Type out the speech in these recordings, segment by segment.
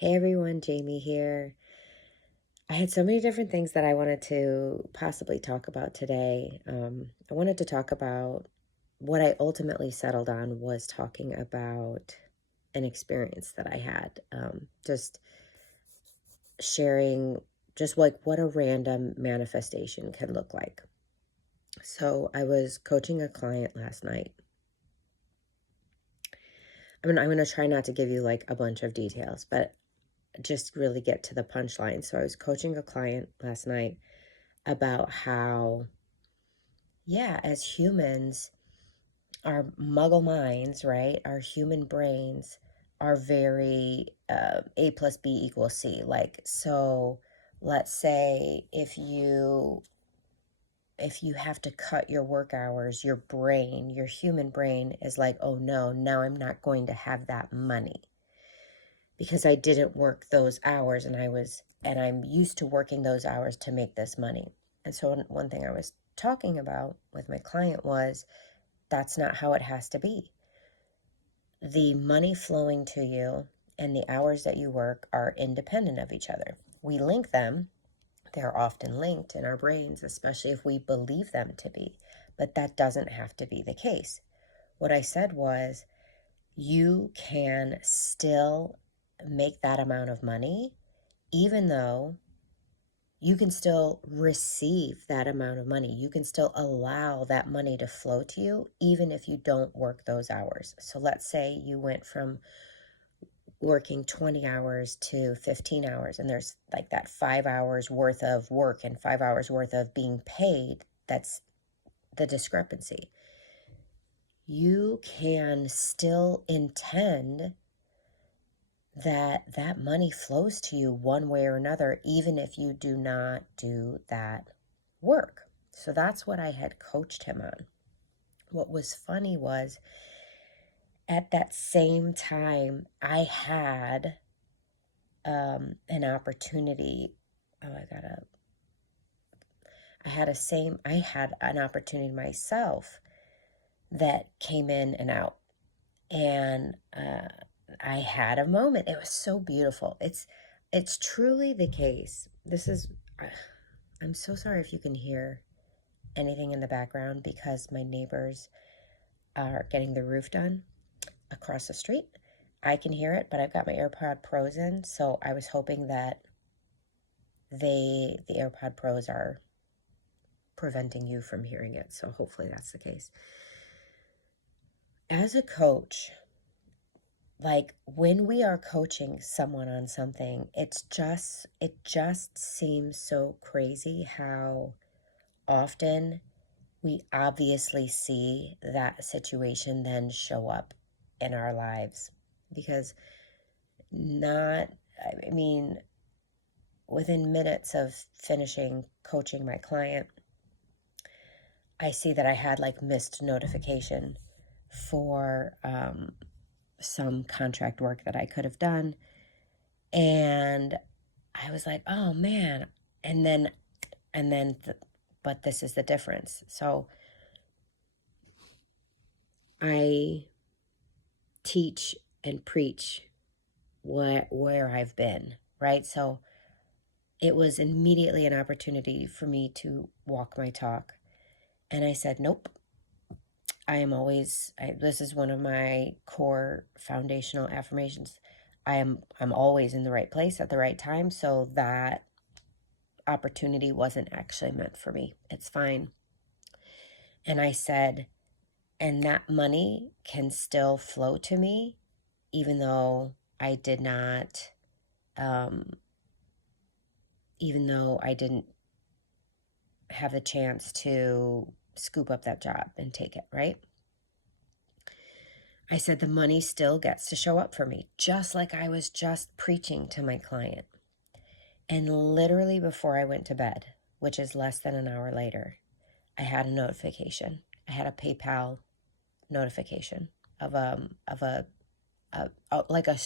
Hey everyone, Jamie here. I had so many different things that I wanted to possibly talk about today. I wanted to talk about what I ultimately settled on was talking about an experience that I had. Just sharing just like what a random manifestation can look like. So I was coaching a client last night. I'm going to try not to give you like a bunch of details, but just really get to the punchline. So I was coaching a client last night about how, yeah, as humans, our muggle minds, right, our human brains are very A plus B equals C. Like, so let's say if you have to cut your work hours, your brain, your human brain is like, oh no, now I'm not going to have that money because I didn't work those hours and I'm used to working those hours to make this money. And so one thing I was talking about with my client was that's not how it has to be. The money flowing to you and the hours that you work are independent of each other. We link them. They're often linked in our brains, especially if we believe them to be. But that doesn't have to be the case. What I said was, you can still make that amount of money, even though you can still receive that amount of money. You can still allow that money to flow to you, even if you don't work those hours. So let's say you went from working 20 hours to 15 hours, and there's like that 5 hours worth of work and 5 hours worth of being paid. That's the discrepancy. You can still intend that money flows to you one way or another, even if you do not do that work. So that's what I had coached him on. What was funny was at that same time, I had an opportunity. Oh, I had an opportunity myself that came in and out. And I had a moment. It was so beautiful. It's truly the case. I'm so sorry if you can hear anything in the background because my neighbors are getting the roof done across the street. I can hear it, but I've got my AirPod Pros in, so I was hoping that the AirPod Pros are preventing you from hearing it. So hopefully that's the case. As a coach, like when we are coaching someone on something, it just seems so crazy how often we obviously see that situation then show up in our lives. Because not I mean within minutes of finishing coaching my client, I see that I had like missed notification for some contract work that I could have done. And I was like, oh man. And then, and then, but this is the difference. So I teach and preach where I've been, right? So it was immediately an opportunity for me to walk my talk. And I said, nope, this is one of my core foundational affirmations. I'm always in the right place at the right time. So that opportunity wasn't actually meant for me. It's fine. And I said, and that money can still flow to me, even though I did not, even though I didn't have the chance to scoop up that job and take it, right? I said the money still gets to show up for me, just like I was just preaching to my client. And literally before I went to bed, which is less than an hour later, I had a notification. I had a PayPal notification of like a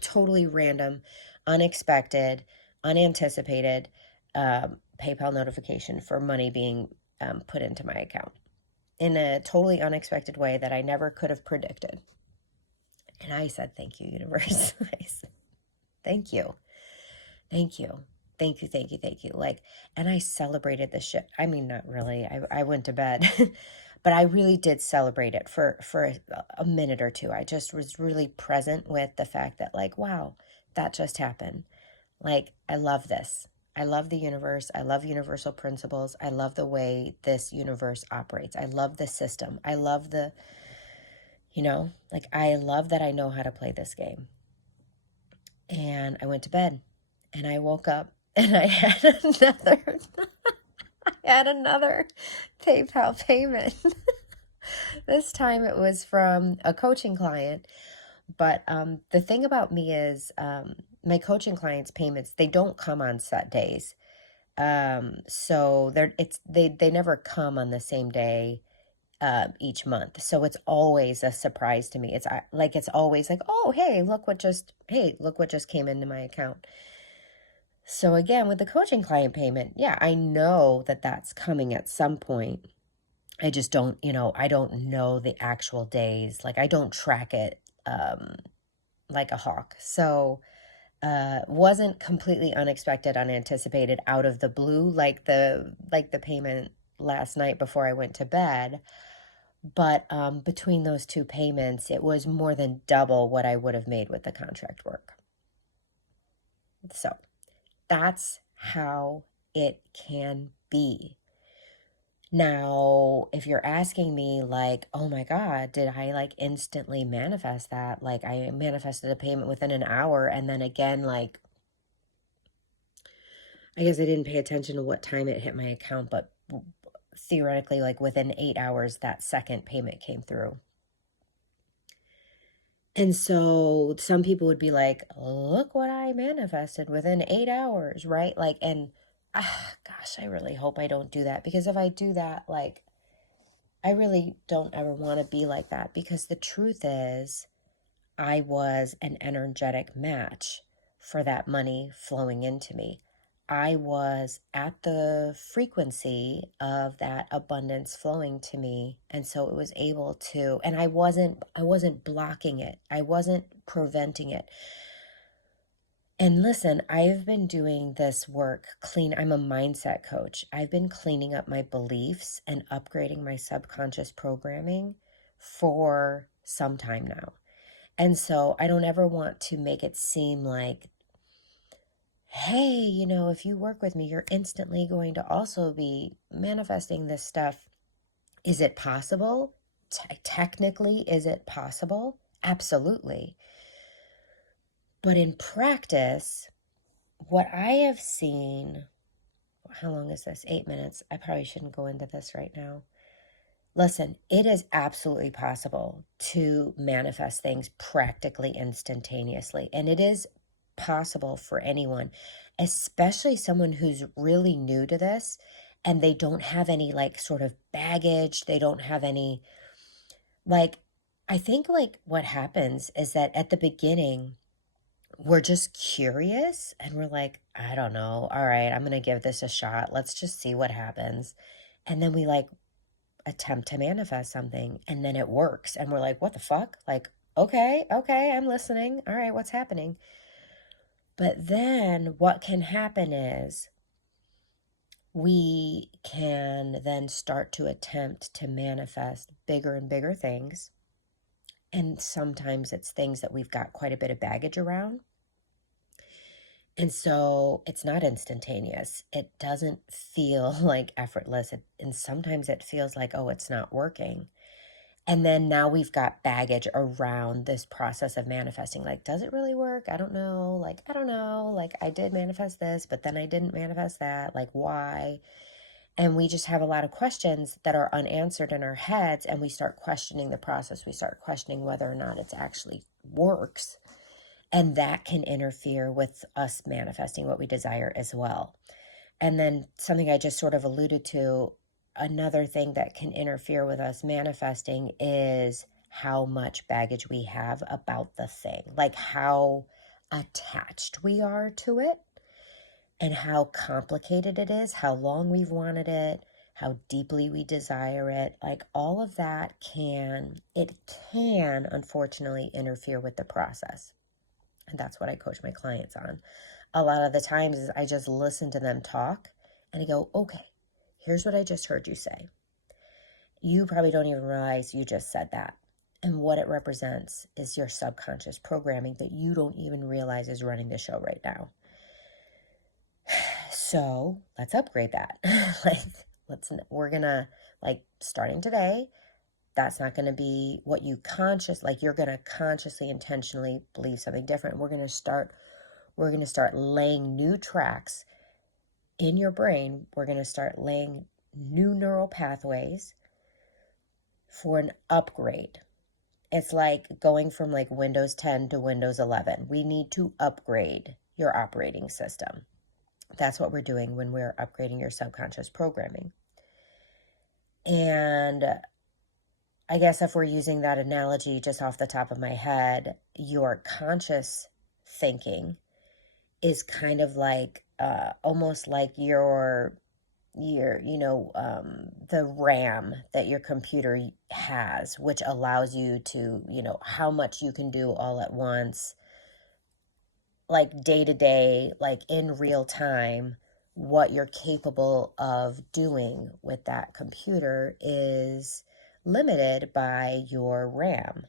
totally random, unexpected, unanticipated PayPal notification for money being put into my account in a totally unexpected way that I never could have predicted. And I said, thank you, universe. Thank you. Thank you. Thank you. Thank you. Thank you. Like, and I celebrated the shit. I mean, not really. I went to bed, but I really did celebrate it for a minute or two. I just was really present with the fact that, like, wow, that just happened. Like, I love this. I love the universe. I love universal principles. I love the way this universe operates. I love the system. I love the, like, I love that I know how to play this game. And I went to bed and I woke up and I had another PayPal payment. This time it was from a coaching client. But the thing about me is my coaching clients' payments, they don't come on set days. So they never come on the same day each month. So it's always a surprise to me. It's always like, oh, hey, look what just came into my account. So again, with the coaching client payment, yeah, I know that that's coming at some point. I just don't, I don't know the actual days. Like, I don't track it like a hawk. So wasn't completely unexpected, unanticipated, out of the blue, like the payment last night before I went to bed. But between those two payments, it was more than double what I would have made with the contract work. So that's how it can be. Now, if you're asking me, like, oh my God, did I like instantly manifest that? Like, I manifested a payment within an hour, and then again, like, I guess I didn't pay attention to what time it hit my account, but theoretically, like within 8 hours, that second payment came through. And so some people would be like, look what I manifested within 8 hours, right? Like, and gosh, I really hope I don't do that, because if I do that, like, I really don't ever want to be like that, because the truth is I was an energetic match for that money flowing into me. I was at the frequency of that abundance flowing to me. And so it was able to, and I wasn't blocking it. I wasn't preventing it. And listen, I've been doing this work I'm a mindset coach. I've been cleaning up my beliefs and upgrading my subconscious programming for some time now. And so I don't ever want to make it seem like, hey, if you work with me, you're instantly going to also be manifesting this stuff. Is it possible? Technically, is it possible? Absolutely. But in practice, what I have seen, how long is this? 8 minutes. I probably shouldn't go into this right now. Listen, it is absolutely possible to manifest things practically instantaneously. And it is possible for anyone, especially someone who's really new to this and they don't have any like sort of baggage. They don't have any, like, I think like what happens is that at the beginning, we're just curious and we're like, I don't know. All right, I'm going to give this a shot. Let's just see what happens. And then we like attempt to manifest something and then it works. And we're like, what the fuck? Like, okay, I'm listening. All right, what's happening? But then what can happen is we can then start to attempt to manifest bigger and bigger things. And sometimes it's things that we've got quite a bit of baggage around. And so it's not instantaneous. It doesn't feel like effortless. And sometimes it feels like, oh, it's not working. And then now we've got baggage around this process of manifesting. Like, does it really work? I don't know. Like, I don't know. Like, I did manifest this, but then I didn't manifest that. Like, why? And we just have a lot of questions that are unanswered in our heads. And we start questioning the process. We start questioning whether or not it actually works. And that can interfere with us manifesting what we desire as well. And then something I just sort of alluded to, another thing that can interfere with us manifesting is how much baggage we have about the thing, like how attached we are to it and how complicated it is, how long we've wanted it, how deeply we desire it. Like all of that can unfortunately interfere with the process. And that's what I coach my clients on. A lot of the times is I just listen to them talk and I go, okay, here's what I just heard you say. You probably don't even realize you just said that. And what it represents is your subconscious programming that you don't even realize is running the show right now. So let's upgrade that. We're gonna, starting today, that's not going to be what you you're going to consciously, intentionally believe something different. We're going to start laying new tracks in your brain. We're going to start laying new neural pathways for an upgrade. It's like going from Windows 10 to Windows 11. We need to upgrade your operating system. That's what we're doing when we're upgrading your subconscious programming. And I guess if we're using that analogy just off the top of my head, your conscious thinking is kind of almost like the RAM that your computer has, which allows you to, how much you can do all at once, day to day, in real time. What you're capable of doing with that computer is limited by your RAM.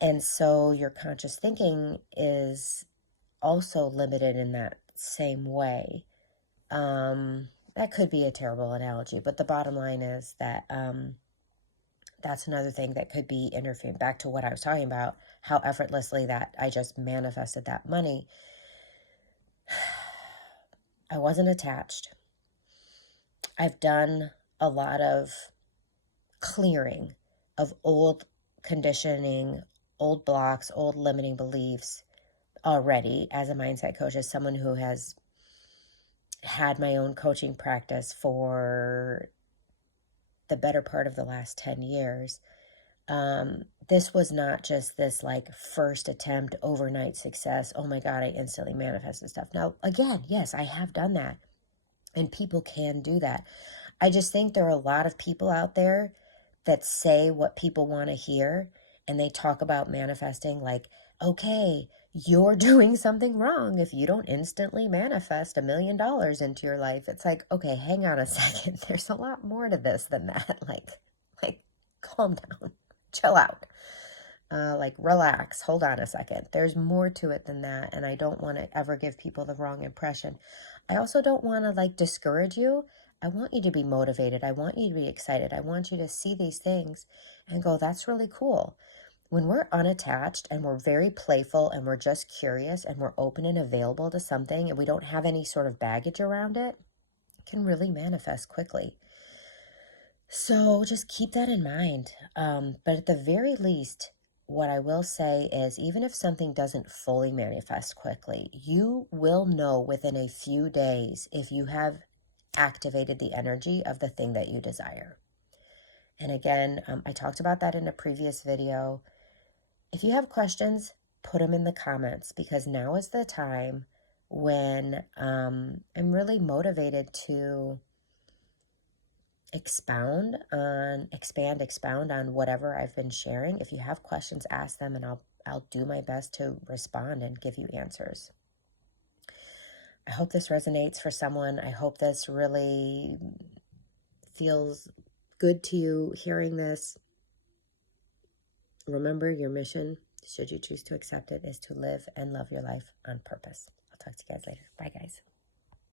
And so your conscious thinking is also limited in that same way. That could be a terrible analogy, but the bottom line is that that's another thing that could be interfering. Back to what I was talking about, how effortlessly that I just manifested that money. I wasn't attached. I've done a lot of clearing of old conditioning, old blocks, old limiting beliefs already as a mindset coach, as someone who has had my own coaching practice for the better part of the last 10 years. This was not just this first attempt overnight success. Oh my God, I instantly manifested stuff. Now, again, yes, I have done that and people can do that. I just think there are a lot of people out there that say what people want to hear, and they talk about manifesting okay, you're doing something wrong if you don't instantly manifest $1 million into your life. It's okay, hang on a second. There's a lot more to this than that. Calm down, chill out, relax, hold on a second. There's more to it than that, and I don't want to ever give people the wrong impression. I also don't want to discourage you. I want you to be motivated. I want you to be excited. I want you to see these things and go, that's really cool. When we're unattached and we're very playful and we're just curious and we're open and available to something and we don't have any sort of baggage around it, it can really manifest quickly. So just keep that in mind. But at the very least, what I will say is even if something doesn't fully manifest quickly, you will know within a few days if you have activated the energy of the thing that you desire. And again, I talked about that in a previous video. If you have questions, put them in the comments, because now is the time when I'm really motivated to expound on whatever I've been sharing. If you have questions, ask them, and I'll do my best to respond and give you answers. I hope this resonates for someone. I hope this really feels good to you hearing this. Remember, your mission, should you choose to accept it, is to live and love your life on purpose. I'll talk to you guys later. Bye, guys.